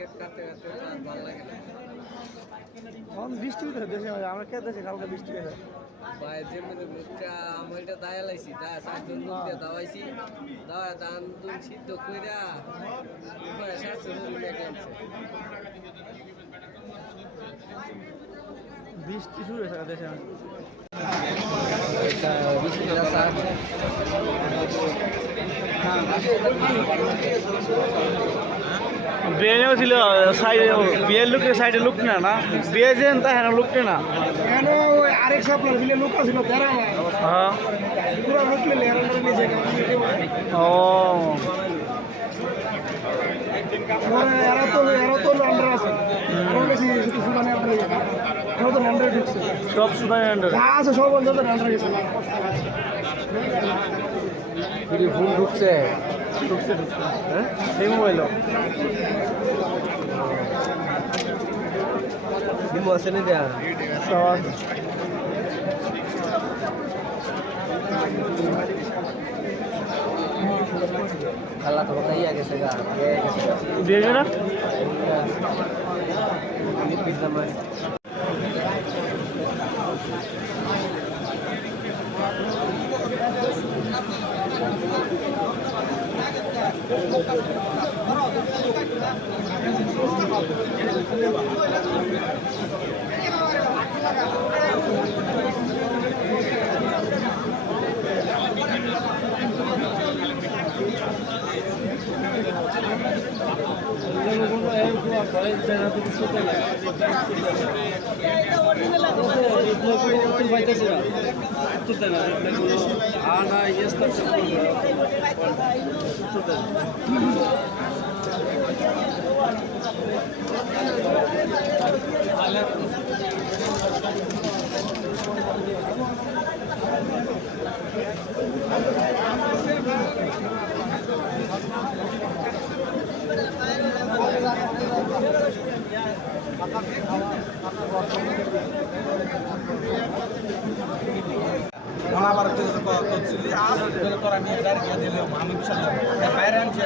Cake কাটতে কাটতে আর ভালো লাগে না। এখন বৃষ্টি হতে দেশে আমরা কে দেশে কালকে বৃষ্টি হয়েছে ভাই যেমনি লোকটা আমার এটা দায়া লাইছি দা সাতজন লোক দিয়ে দাওয়াইছি দাওয়া ধান দুন সিদ্ধ কইরা উপরে সাতজন লোক লেগে আনছে। বৃষ্টি শুরু হয়েছে দেশে বিয়েও ছিল সাইডে বিয়ের লোকের সাইডে লুক না বিয়ে যেন তা হ্যাঁ লুকটে না কেন ওই আরেক সাপ্লার বিলে লোক ছিল তারা হ্যাঁ পুরো লোক লে লেরা নিয়ে ও এরা তো আন্ডার আছে আরো বেশি কিছু মানে আপনার এরা তো আন্ডার ঢুকছে সব সুদাই আন্ডার যা আছে সব অঞ্চল আন্ডার গেছে ফুল ঢুকছে ঢুকছে হ্যাঁ এই মোবাইল ডিমো আছে না দেয়া সব খালা তো কথাই আগে গেছে গা দিয়ে না পিজ্জা মাই আবার করছিলি আর তোরা নিয়ে ডাইরেক্ট দিলে আমি বিশাল বাইরে আনছে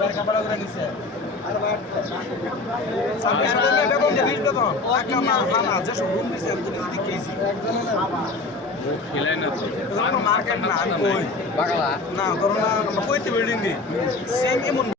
বাইরে কাপড় করে নিছে মার্কেট না আমি কই বাগালা না করোনা কইতে বিল্ডিং দি সেম এমন